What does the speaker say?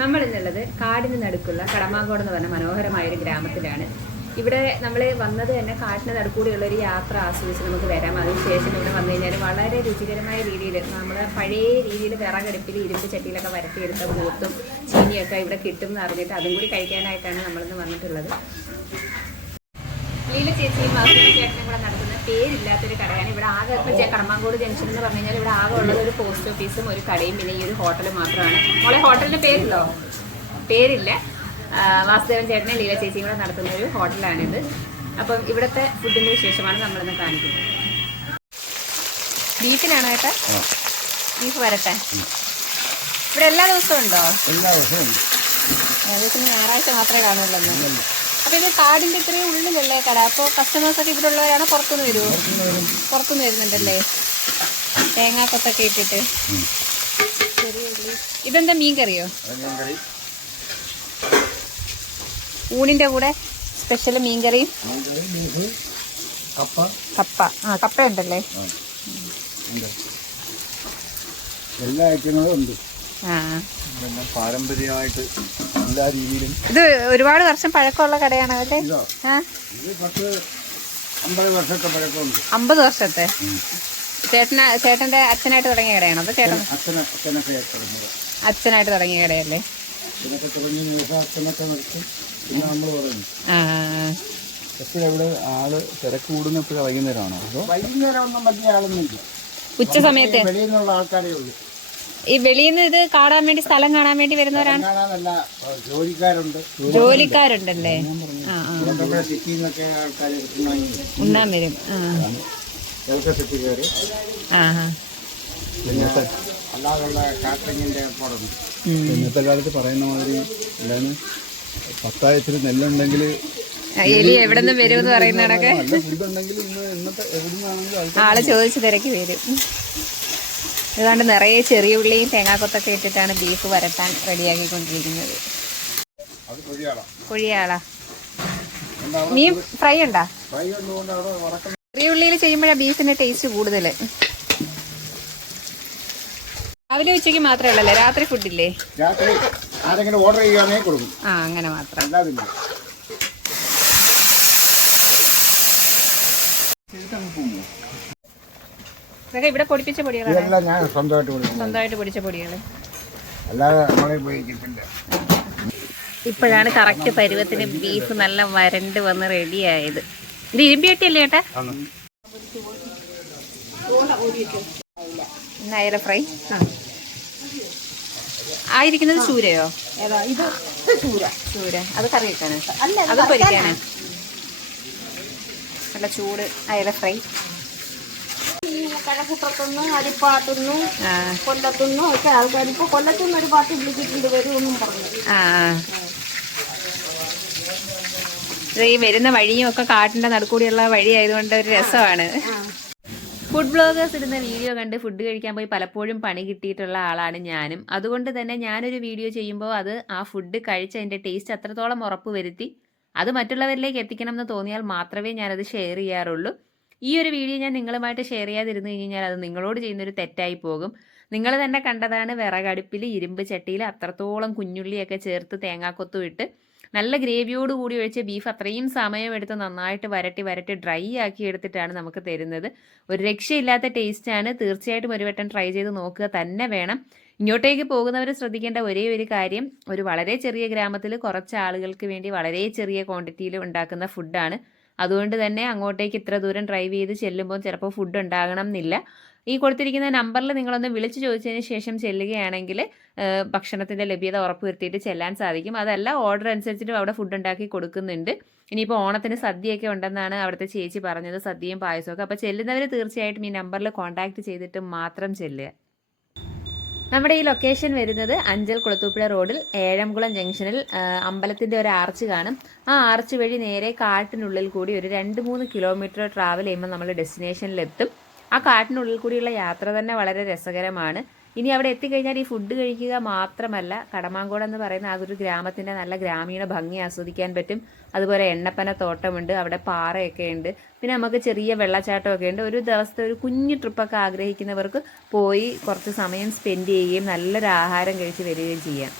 നമ്മൾ ഇന്നുള്ളത് കാടിന് നടുക്കുള്ള കടമാങ്കോട് എന്ന് പറഞ്ഞ മനോഹരമായ ഒരു ഗ്രാമത്തിലാണ്. ഇവിടെ നമ്മൾ വന്നത് തന്നെ കാട്ടിന് നടുക്കൂടിയുള്ളൊരു യാത്ര ആസ്വദിച്ച് നമുക്ക് വരാം. അതിനുശേഷം ഇവിടെ വന്നു കഴിഞ്ഞാൽ വളരെ രുചികരമായ രീതിയിൽ നമ്മൾ പഴയ രീതിയിൽ വിറകടുപ്പിൽ ഇരുമ്പ് ചട്ടിയിലൊക്കെ വരട്ടിയെടുത്ത മൂത്തും ചീനിയൊക്കെ ഇവിടെ കിട്ടും എന്ന് അറിഞ്ഞിട്ട് അതും കൂടി കഴിക്കാനായിട്ടാണ് നമ്മളിന്ന് വന്നിട്ടുള്ളത്. ലീല ചേച്ചിയും വാസുദേവ ചേട്ടനും കൂടെ നടത്തുന്ന പേരില്ലാത്തൊരു കടയാണ്. ഇവിടെ ആകെ ഇപ്പം കടമാങ്കോട് ജംഗ്ഷൻ എന്ന് പറഞ്ഞു കഴിഞ്ഞാൽ ഇവിടെ ആകെ ഉള്ളത് ഒരു പോസ്റ്റ് ഓഫീസും ഒരു കടയും പിന്നെ ഈ ഒരു ഹോട്ടലും മാത്രമാണ്. മോളെ ഹോട്ടലിന്റെ പേരുണ്ടോ? പേരില്ല. വാസുദേവൻ ചേട്ടനെ ലീല ചേച്ചിയും കൂടെ നടത്തുന്ന ഒരു ഹോട്ടലാണിത് അപ്പം ഇവിടുത്തെ ഫുഡിന്റെ വിശേഷമാണ് നമ്മളിന്ന് കാണിക്കുന്നത്. ബീഫിനാണോ ഏട്ടാ? ബീഫ് വരട്ടെ. ഇവിടെ എല്ലാ ദിവസവും ഉണ്ടോ? എല്ലാ ദിവസവും ഞായറാഴ്ച മാത്രമേ കാണുള്ളൂ അപ്പൊ ഇത് കാടിന്റെ ഇത്രയും ഉള്ളിലല്ലേ കട? അപ്പൊ കസ്റ്റമേഴ്സ് ഒക്കെ ഇവിടെ ഉള്ളവരാണ് പുറത്തുനിന്ന് വരുമോ പുറത്തുനിന്ന് വരുന്നുണ്ടല്ലേ? തേങ്ങാക്കൊത്തൊക്കെ ഇട്ടിട്ട്. ചെറിയ ഉള്ളി. ഇതെന്താ മീൻ കറിയോ ഊണിന്റെ കൂടെ സ്പെഷ്യൽ മീൻ കറിയും കപ്പ. ആ കപ്പ ഉണ്ടല്ലേ എല്ലാ ഐറ്റങ്ങളും ഉണ്ട്. പിന്നെ പാരമ്പര്യമായിട്ട് എല്ലാ രീതിയിലും ഇത് ഒരുപാട് വർഷം പഴക്കമുള്ള കടയാണ് അല്ലേ? ഇതോ. പത്ത് അമ്പത് വർഷത്തെ പഴക്കമുണ്ട്. അമ്പത് വർഷത്തെ? ചേട്ടന ചേട്ടന്റെ അച്ഛനായിട്ട് തുടങ്ങിയ കടയാണോ? അത് ചേട്ടൻ അച്ഛന അച്ഛനൊക്കെ തുടങ്ങുന്നത്. അച്ഛനായിട്ട് തുടങ്ങിയ കടയല്ലേ? അച്ഛനൊക്കെ തുടങ്ങിയ ദിവസം അച്ഛനൊക്കെ നിർത്തും പിന്നെ നമ്മൾ ആൾ തിരക്ക് കൂടുന്ന ഇപ്പോഴും വൈകുന്നേരമാണോ? അതോ വൈകുന്നേരം ഒന്നും വലിയ ഉച്ച സമയത്ത്? വെളിയിൽ നിന്നുള്ള ആൾക്കാരേ ഉള്ളൂ. ഈ വെളിയിൽ നിന്ന് ഇത് കാണാൻ വേണ്ടി സ്ഥലം കാണാൻ വേണ്ടി വരുന്നവരാണ്? കാണാനല്ല ജോലിക്കാരുണ്ട്. ജോലിക്കാരുണ്ടല്ലേ? ഉണ്ണാൻ വരും. ഇന്നത്തെ കാലത്ത് പറയുന്ന മാതിരി എന്താണ്? പത്തായത്തിൽ നെല്ലുണ്ടെങ്കിൽ എലി എവിടെ നിന്ന് വരും എന്ന് പറയുന്ന കണക്ക് നല്ല ഫുഡ് ഉണ്ടെങ്കിൽ ഇന്ന് ഇന്നത്തെ എവിടെ നിന്നാണെങ്കിലും ആൾക്കാർ ആൾ ചോദിച്ചു തിരക്കി വരും. ഏതാണ്ട് നിറയെ ചെറിയ ഉള്ളിയും തേങ്ങാക്കൊത്തൊക്കെ ഇട്ടിട്ടാണ് ബീഫ് വരട്ടാൻ റെഡിയാക്കിക്കൊണ്ടിരിക്കുന്നത് കുഴിയാളാ. മീൻ ഫ്രൈ ഉണ്ടാ? ചെറിയ ഉള്ളിയിൽ ചെയ്യുമ്പോഴാണ് ബീഫിന്റെ ടേസ്റ്റ് കൂടുതൽ. രാവിലെ ഉച്ചയ്ക്ക് മാത്രമേ ഉള്ളല്ലേ? രാത്രി ഫുഡില്ലേ രാത്രി ആരെങ്കിലും ഓർഡർ ചെയ്യുകയാണെങ്കിൽ കൊടുക്കും. ആ അങ്ങനെ മാത്രം. ഇതൊക്കെ ഇവിടെ പൊടിപ്പിച്ച പൊടികളാണ്? ഇതെല്ലാം ഞാൻ സ്വന്തമായിട്ട് കൊടുക്കും സ്വന്തമായിട്ട് പൊടിച്ച പൊടികൾ അല്ലാതെ നമ്മളെ ഉപയോഗിക്കത്തില്ല ഇപ്പോഴാണ് കറക്റ്റ് പരുവത്തിന് ബീഫ് നല്ല വരണ്ട് വന്ന് റെഡിയായത് ഇത് ഇരുമ്പിയട്ടിയല്ലേ ചേട്ടാ നയര ഫ്രൈ ആയിരിക്കുന്നത് ചൂരയോ? ഇത് ചൂര. ചൂര. അത് കറി വെക്കാനാണ് അത് പൊരിക്കാണ് നല്ല ചൂട് അയല ഫ്രൈ കഴക്കൂട്ടത്തുനിന്ന് അരിപ്പാത്തുനിന്ന് കൊല്ലത്തുനിന്നും ഒക്കെ ആൾക്കാർ ഇപ്പൊ കൊല്ലത്തുനിന്ന് ഒരു പാട്ട് വിളിച്ചിട്ടുണ്ട് വരുമെന്നും പറഞ്ഞു. ആ ഈ വരുന്ന വഴിയും ഒക്കെ കാട്ടിന്റെ നടുക്കൂടിയുള്ള വഴി ആയതുകൊണ്ട് ഒരു രസമാണ്. ഫുഡ് ബ്ലോഗേഴ്സ് ഇടുന്ന വീഡിയോ കണ്ട് ഫുഡ് കഴിക്കാൻ പോയി പലപ്പോഴും പണി കിട്ടിയിട്ടുള്ള ആളാണ് ഞാനും. അതുകൊണ്ട് തന്നെ ഞാനൊരു വീഡിയോ ചെയ്യുമ്പോൾ അത് ആ ഫുഡ് കഴിച്ച് അതിന്റെ ടേസ്റ്റ് അത്രത്തോളം ഉറപ്പ് വരുത്തി അത് മറ്റുള്ളവരിലേക്ക് എത്തിക്കണം എന്ന് തോന്നിയാൽ മാത്രമേ ഞാനത് ഷെയർ ചെയ്യാറുള്ളൂ. ഈ ഒരു വീഡിയോ ഞാൻ നിങ്ങളുമായിട്ട് ഷെയർ ചെയ്യാതിരുന്നു കഴിഞ്ഞാൽ അത് നിങ്ങളോട് ചെയ്യുന്നൊരു തെറ്റായി പോകും. നിങ്ങൾ തന്നെ കണ്ടതാണ് വിറകടുപ്പിൽ ഇരുമ്പ് ചട്ടിയിൽ അത്രത്തോളം കുഞ്ഞുള്ളിയൊക്കെ ചേർത്ത് തേങ്ങാക്കൊത്തും ഇട്ട് നല്ല ഗ്രേവിയോട് കൂടി ഒഴിച്ച് ബീഫ് അത്രയും സമയമെടുത്ത് നന്നായിട്ട് വരട്ടി വരട്ടി ഡ്രൈ ആക്കി എടുത്തിട്ടാണ് നമുക്ക് തരുന്നത്. ഒരു രക്ഷയില്ലാത്ത ടേസ്റ്റാണ് തീർച്ചയായിട്ടും ഒരു വട്ടം ട്രൈ ചെയ്ത് നോക്കുക തന്നെ വേണം. ഇങ്ങോട്ടേക്ക് പോകുന്നവർ ശ്രദ്ധിക്കേണ്ട ഒരേ ഒരു കാര്യം ഒരു വളരെ ചെറിയ ഗ്രാമത്തിൽ കുറച്ച് ആളുകൾക്ക് വേണ്ടി വളരെ ചെറിയ ക്വാണ്ടിറ്റിയിൽ ഉണ്ടാക്കുന്ന ഫുഡാണ് അതുകൊണ്ട് തന്നെ അങ്ങോട്ടേക്ക് ഇത്ര ദൂരം ഡ്രൈവ് ചെയ്ത് ചെല്ലുമ്പോൾ ചിലപ്പോൾ ഫുഡ് ഉണ്ടാകണം എന്നില്ല ഈ കൊടുത്തിരിക്കുന്ന നമ്പറിൽ നിങ്ങളൊന്ന് വിളിച്ചു ചോദിച്ചതിന് ശേഷം ചെല്ലുകയാണെങ്കിൽ ഭക്ഷണത്തിന്റെ ലഭ്യത ഉറപ്പുവരുത്തിയിട്ട് ചെല്ലാൻ സാധിക്കും. അതല്ല ഓർഡർ അനുസരിച്ചിട്ട് അവിടെ ഫുഡ് ഉണ്ടാക്കി കൊടുക്കുന്നുണ്ട്. ഇനിയിപ്പോൾ ഓണത്തിന് സദ്യയൊക്കെ ഉണ്ടെന്നാണ് അവിടുത്തെ ചേച്ചി പറഞ്ഞത് സദ്യയും പായസമൊക്കെ അപ്പോൾ ചെല്ലുന്നവർ തീർച്ചയായിട്ടും ഈ നമ്പറിൽ കോൺടാക്റ്റ് ചെയ്തിട്ട് മാത്രം ചെല്ലുക. നമ്മുടെ ഈ ലൊക്കേഷൻ വരുന്നത് അഞ്ചൽ കുളത്തൂപ്പുഴ റോഡിൽ ഏഴംകുളം ജംഗ്ഷനിൽ അമ്പലത്തിന്റെ ഒരു ആർച്ച് കാണും. ആ ആർച്ച് വഴി നേരെ കാട്ടിനുള്ളിൽ കൂടി ഒരു രണ്ട് മൂന്ന് കിലോമീറ്റർ ട്രാവൽ ചെയ്യുമ്പോൾ നമ്മൾ ഡെസ്റ്റിനേഷനിലെത്തും ആ കാട്ടിനുള്ളിൽ കൂടിയുള്ള യാത്ര തന്നെ വളരെ രസകരമാണ്. ഇനി അവിടെ എത്തിക്കഴിഞ്ഞാൽ ഈ ഫുഡ് കഴിക്കുക മാത്രമല്ല കടമാങ്കോട് എന്ന് പറയുന്ന ആ ഒരു ഗ്രാമത്തിന്റെ നല്ല ഗ്രാമീണ ഭംഗി ആസ്വദിക്കാൻ പറ്റും. അതുപോലെ എണ്ണപ്പന തോട്ടമുണ്ട് അവിടെ പാറയൊക്കെ ഉണ്ട്. പിന്നെ നമുക്ക് ചെറിയ വെള്ളച്ചാട്ടമൊക്കെ ഉണ്ട്. ഒരു ദിവസത്തെ ഒരു കുഞ്ഞു ട്രിപ്പൊക്കെ ആഗ്രഹിക്കുന്നവർക്ക് പോയി കുറച്ച് സമയം സ്പെൻഡ് ചെയ്യുകയും നല്ലൊരു ആഹാരം കഴിച്ച് വരികയും ചെയ്യാം.